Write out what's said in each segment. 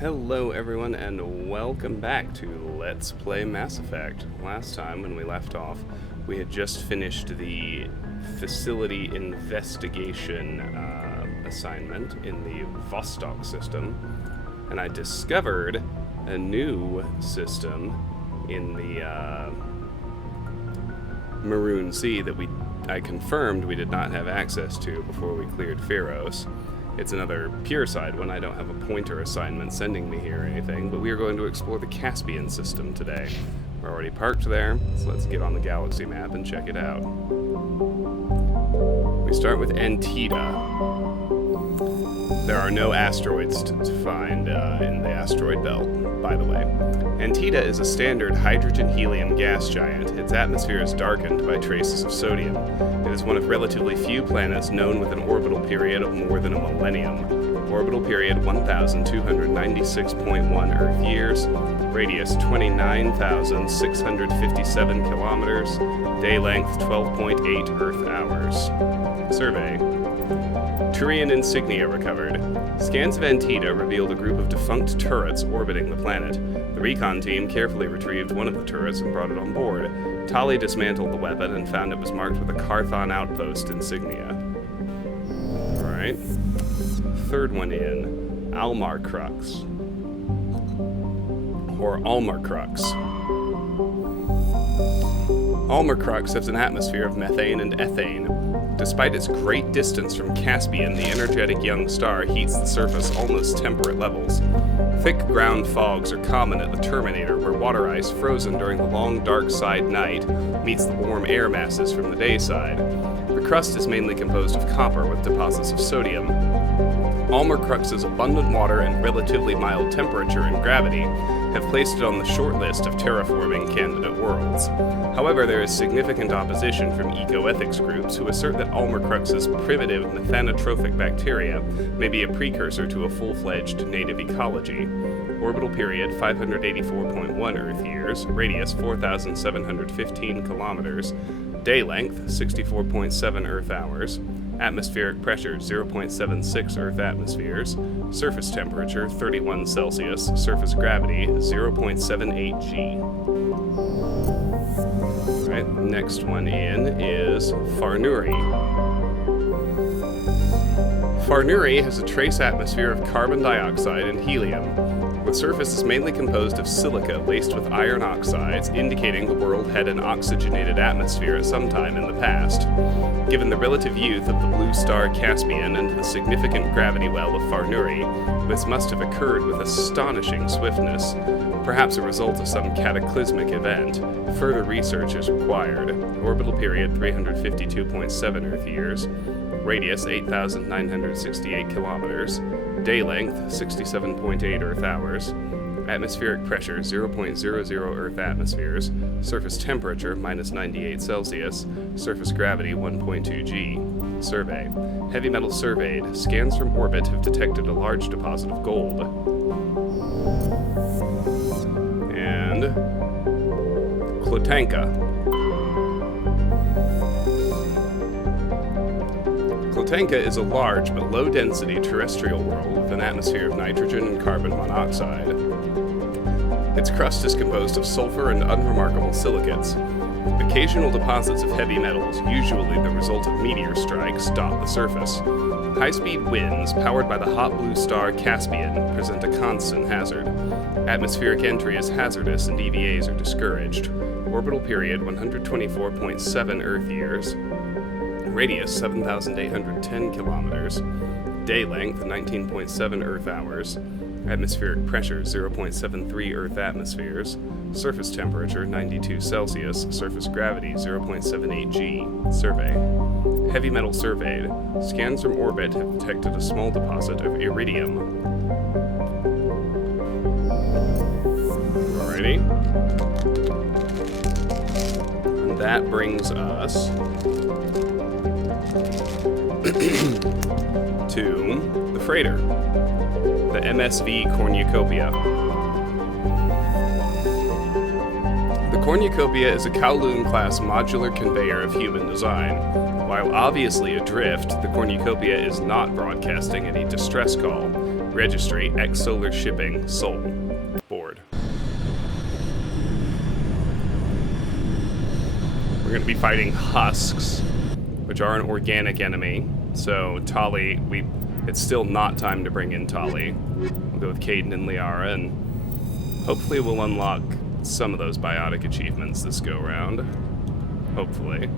Hello everyone and welcome back to Let's Play Mass Effect. Last time when we left off, we had just finished the facility investigation assignment in the Vostok system, and I discovered a new system in the Maroon Sea that I confirmed we did not have access to before we cleared Pharos. It's another pure side one. I don't have a pointer assignment sending me here or anything, but we are going to explore the Caspian system today. We're already parked there, so let's get on the galaxy map and check it out. We start with Antida. There are no asteroids to find in the asteroid belt, by the way. Antida is a standard hydrogen-helium gas giant. Its atmosphere is darkened by traces of sodium. It is one of relatively few planets known with an orbital period of more than a millennium. Orbital period 1,296.1 Earth years, radius 29,657 kilometers, day length 12.8 Earth hours. Survey. Turian insignia recovered. Scans of Antida revealed a group of defunct turrets orbiting the planet. The recon team carefully retrieved one of the turrets and brought it on board. Tali dismantled the weapon and found it was marked with a Carthon outpost insignia. Alright. Third one in. Almar Crux. Or Almar Crux. Almar Crux has an atmosphere of methane and ethane. Despite its great distance from Caspian, the energetic young star heats the surface almost temperate levels. Thick ground fogs are common at the Terminator, where water ice frozen during the long dark side night meets the warm air masses from the day side. The crust is mainly composed of copper with deposits of sodium. Almar Crux's abundant water and relatively mild temperature and gravity have placed it on the short list of terraforming candidate worlds. However, there is significant opposition from eco-ethics groups who assert that Almar Crux's primitive methanotrophic bacteria may be a precursor to a full-fledged native ecology. Orbital period 584.1 Earth years, radius 4,715 kilometers, day length 64.7 Earth hours, atmospheric pressure 0.76 Earth atmospheres, surface temperature 31 Celsius, surface gravity 0.78 G. Alright, next one in is Farnuri. Farnuri has a trace atmosphere of carbon dioxide and helium. The surface is mainly composed of silica laced with iron oxides, indicating the world had an oxygenated atmosphere at some time in the past. Given the relative youth of the blue star Caspian and the significant gravity well of Farnuri, this must have occurred with astonishing swiftness, perhaps a result of some cataclysmic event. Further research is required. Orbital period 352.7 Earth years, radius 8,968 kilometers, day length 67.8 Earth hours, atmospheric pressure 0.00 Earth atmospheres, surface temperature minus 98 Celsius, surface gravity 1.2 G. Survey. Heavy metal surveyed. Scans from orbit have detected a large deposit of gold. And Klotanka. Klotanka is a large but low-density terrestrial world with an atmosphere of nitrogen and carbon monoxide. Its crust is composed of sulfur and unremarkable silicates. Occasional deposits of heavy metals, usually the result of meteor strikes, dot the surface. High-speed winds, powered by the hot blue star Caspian, present a constant hazard. Atmospheric entry is hazardous and EVAs are discouraged. Orbital period 124.7 Earth years. Radius 7,810 kilometers, day length 19.7 Earth hours, atmospheric pressure 0.73 Earth atmospheres, surface temperature 92 Celsius, surface gravity 0.78 G. Survey. Heavy metal surveyed. Scans from orbit have detected a small deposit of iridium. Alrighty. And that brings us to the freighter, the MSV Cornucopia. The Cornucopia is a Kowloon-class modular conveyor of human design. While obviously adrift, the Cornucopia is not broadcasting any distress call. Registry, X-Solar Shipping, Seoul. Board. We're going to be fighting husks, which are an organic enemy. So Tali, it's still not time to bring in Tali. We'll go with Caden and Liara, and hopefully we'll unlock some of those biotic achievements this go-round. Hopefully.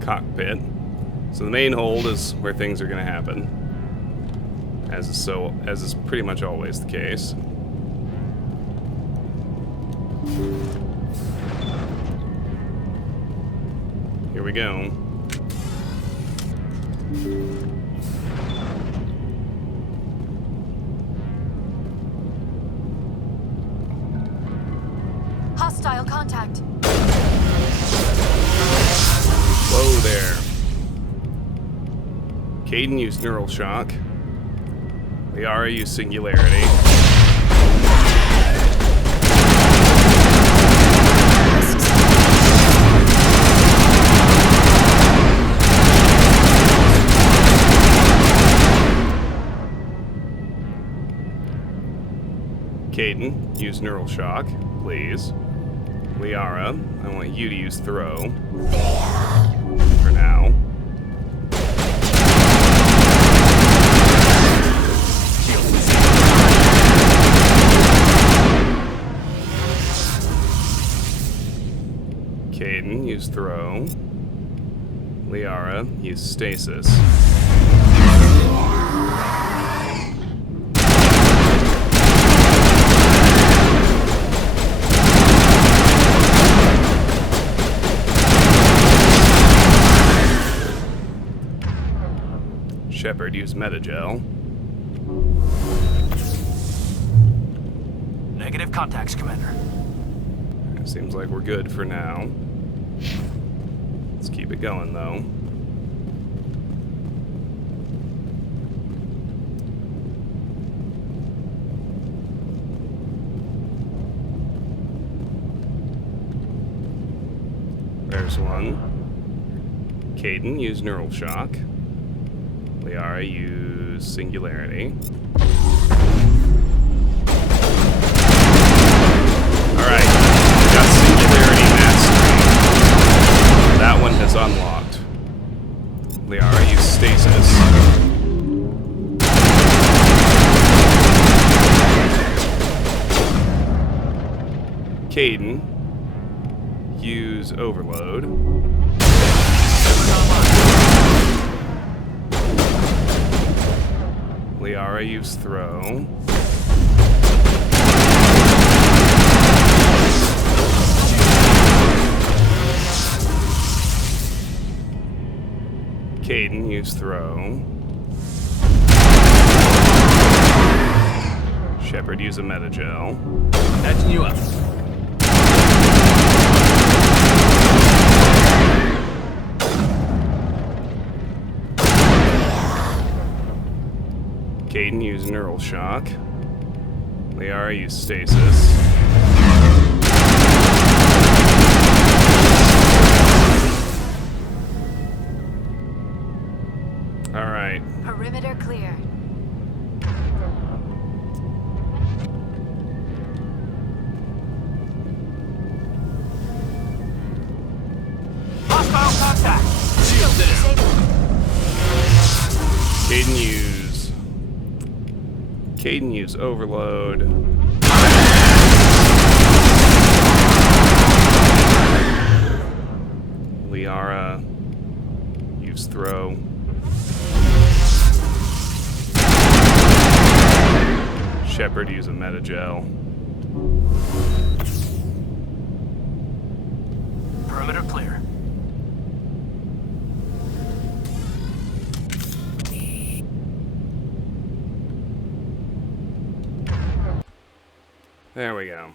Cockpit. So the main hold is where things are going to happen, as is pretty much always the case. Here we go. Hostile contact. Whoa there. Caden used Neural Shock. Liara used Singularity. Caden, use Neural Shock, please. Liara, I want you to use Throw. For now. Caden, use Throw. Liara, use Stasis. Shepard, use Metagel. Negative contacts, Commander. Seems like we're good for now. Let's keep it going, though. There's one. Caden, use Neural Shock. Liara, use Singularity. Alright, we got Singularity Mastery. That one has unlocked. Liara, use Stasis. Caden, use Overload. Liara, use Throw. Caden, use Throw. Shepard, use a Metagel. Catching you up. Caden, use Neural Shock. Liara, use Stasis. Alright. Perimeter clear. Hostile contact! Shield down! Caden, use Overload. Liara, use Throw. Shepard, use a Metagel. Perimeter clear. There we go.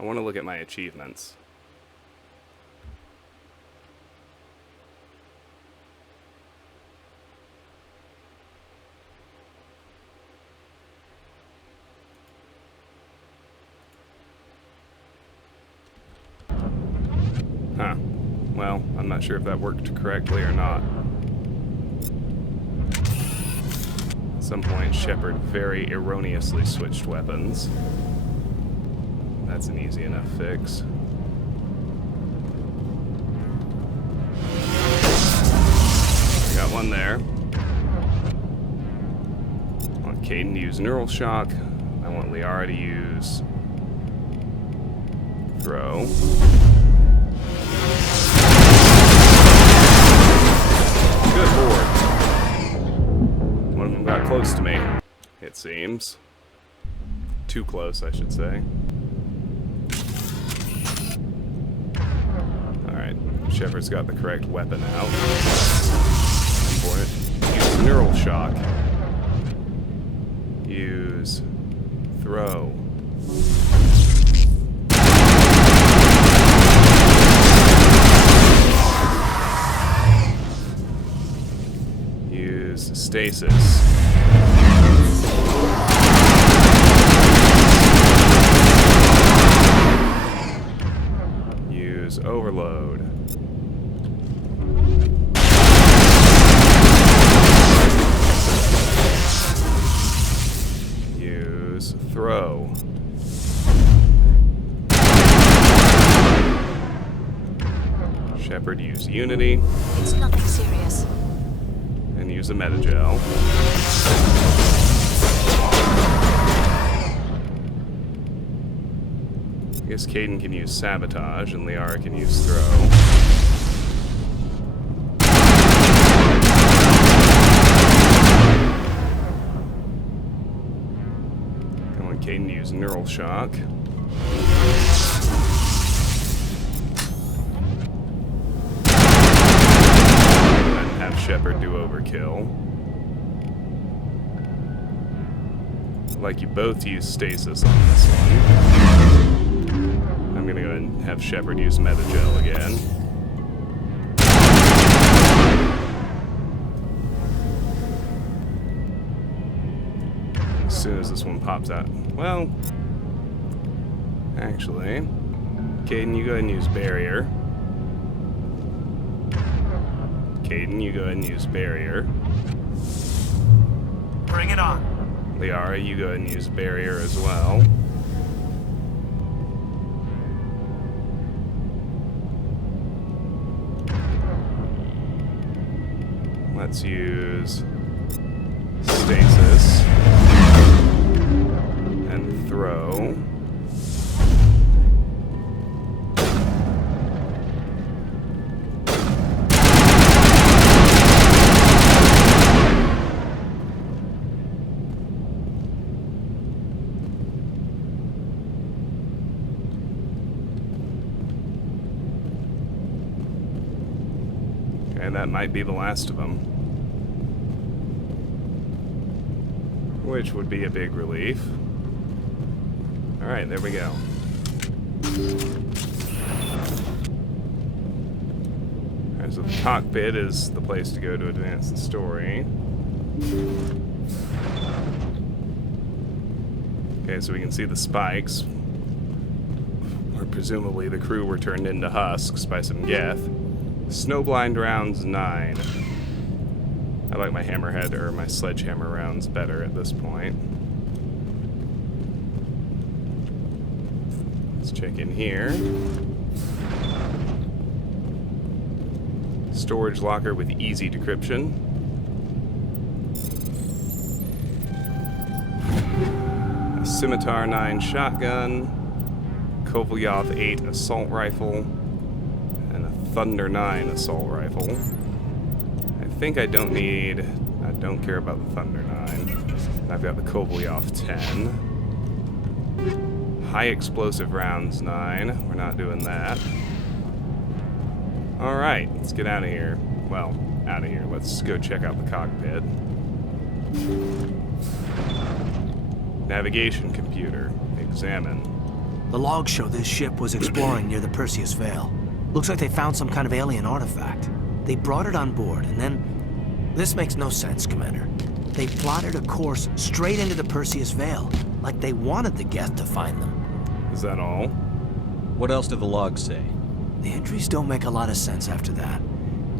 I want to look at my achievements. Well, I'm not sure if that worked correctly or not. At some point, Shepard very erroneously switched weapons. That's an easy enough fix. Got one there. I want Caden to use Neural Shock. I want Liara to use Throw. Good lord. One of them got close to me, it seems. Too close, I should say. Alright, Shepard's got the correct weapon out. For it. Use Neural Shock. Use Throw. Use Stasis. Use Overload. Use Throw. Shepard, use Unity. It's nothing serious. And use a Metagel. I guess Caden can use Sabotage and Liara can use Throw. I want Caden to use Neural Shock. Shepard do overkill. I'd like you both to use Stasis on this one. I'm gonna go ahead and have Shepard use Metagel again. As soon as this one pops out. Well, actually, Caden, you go ahead and use Barrier. Caden, you go ahead and use Barrier. Bring it on. Liara, you go ahead and use Barrier as well. Let's use Stasis and Throw. And that might be the last of them. Which would be a big relief. Alright, there we go. Alright, so the cockpit is the place to go to advance the story. Okay, so we can see the spikes. Or presumably the crew were turned into husks by some Geth. Snowblind rounds 9. I like my hammerhead or my sledgehammer rounds better at this point. Let's check in here. Storage locker with easy decryption. A Scimitar 9 shotgun. Kovalyov 8 assault rifle. Thunder 9 assault rifle. I think I don't care about the Thunder 9. I've got the Kovalyov 10. High explosive rounds 9. We're not doing that. Alright, let's get out of here. Well, out of here. Let's go check out the cockpit. Navigation computer. Examine. The logs show this ship was exploring near the Perseus Veil. Looks like they found some kind of alien artifact. They brought it on board, and then... This makes no sense, Commander. They plotted a course straight into the Perseus Veil, like they wanted the Geth to find them. Is that all? What else do the logs say? The entries don't make a lot of sense after that.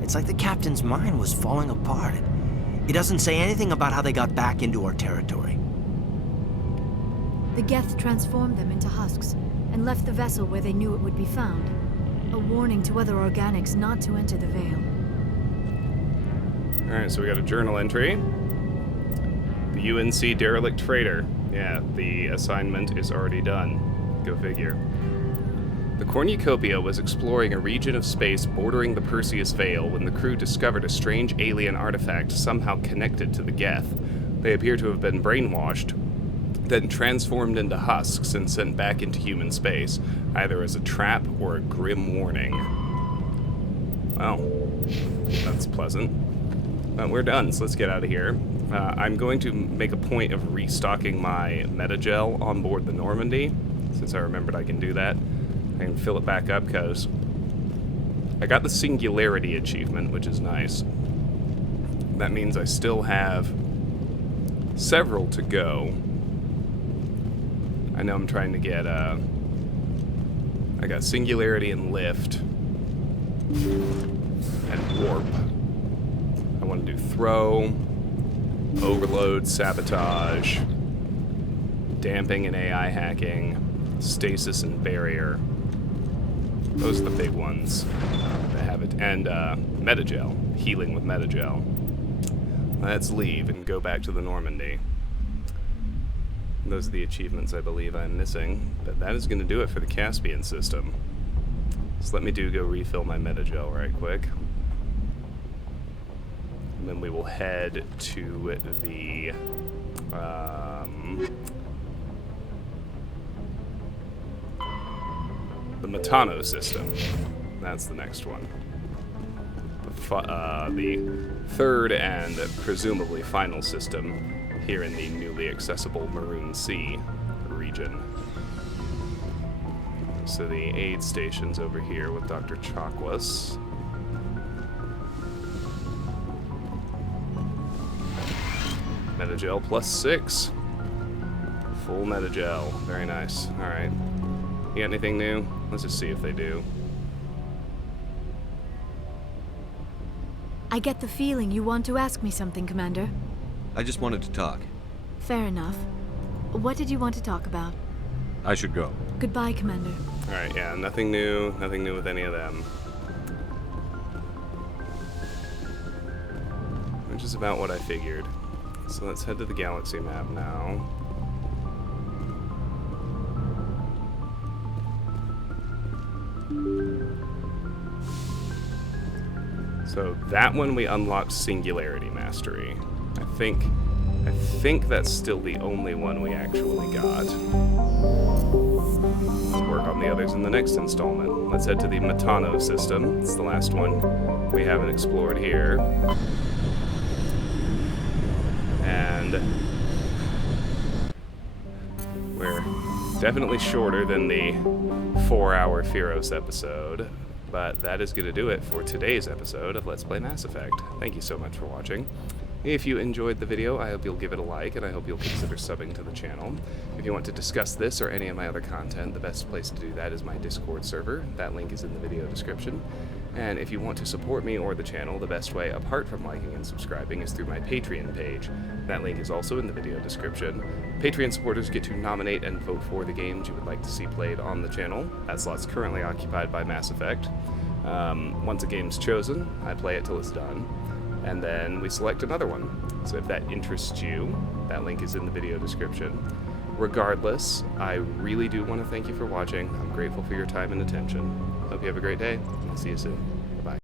It's like the captain's mind was falling apart. He doesn't say anything about how they got back into our territory. The Geth transformed them into husks and left the vessel where they knew it would be found. A warning to other organics not to enter the Veil. Alright, so we got a journal entry. The UNC Derelict Freighter. Yeah, the assignment is already done. Go figure. The Cornucopia was exploring a region of space bordering the Perseus Veil when the crew discovered a strange alien artifact somehow connected to the Geth. They appear to have been brainwashed, then transformed into husks and sent back into human space, either as a trap or a grim warning. Well, that's pleasant. We're done, so let's get out of here. I'm going to make a point of restocking my Metagel on board the Normandy, since I remembered I can do that. I can fill it back up because I got the Singularity achievement, which is nice. That means I still have several to go. I know I'm trying to get, I got Singularity and Lift and Warp. I want to do Throw, Overload, Sabotage, Damping and AI Hacking, Stasis and Barrier. Those are the big ones that have it. And Metagel, healing with Metagel. Let's leave and go back to the Normandy. Those are the achievements I believe I'm missing. But that is going to do it for the Caspian system. So let me go refill my Metagel right quick. And then we will head to the Metano system. That's the next one. The third and presumably final system here in the newly accessible Maroon Sea region. So the aid station's over here with Dr. Chakwas. Metagel +6. Full Metagel. Very nice. Alright. You got anything new? Let's just see if they do. I get the feeling you want to ask me something, Commander. I just wanted to talk. Fair enough. What did you want to talk about? I should go. Goodbye, Commander. Alright, yeah, nothing new with any of them. Which is about what I figured. So let's head to the galaxy map now. So that one we unlocked Singularity Mastery. I think that's still the only one we actually got. Let's work on the others in the next installment. Let's head to the Metano system. It's the last one we haven't explored here. And we're definitely shorter than the 4-hour Feros episode. But that is going to do it for today's episode of Let's Play Mass Effect. Thank you so much for watching. If you enjoyed the video, I hope you'll give it a like, and I hope you'll consider subbing to the channel. If you want to discuss this or any of my other content, the best place to do that is my Discord server. That link is in the video description. And if you want to support me or the channel, the best way, apart from liking and subscribing, is through my Patreon page. That link is also in the video description. Patreon supporters get to nominate and vote for the games you would like to see played on the channel. That slot's currently occupied by Mass Effect. Once a game's chosen, I play it till it's done, and then we select another one. So if that interests you, that link is in the video description. Regardless, I really do want to thank you for watching. I'm grateful for your time and attention. Hope you have a great day, and I'll see you soon.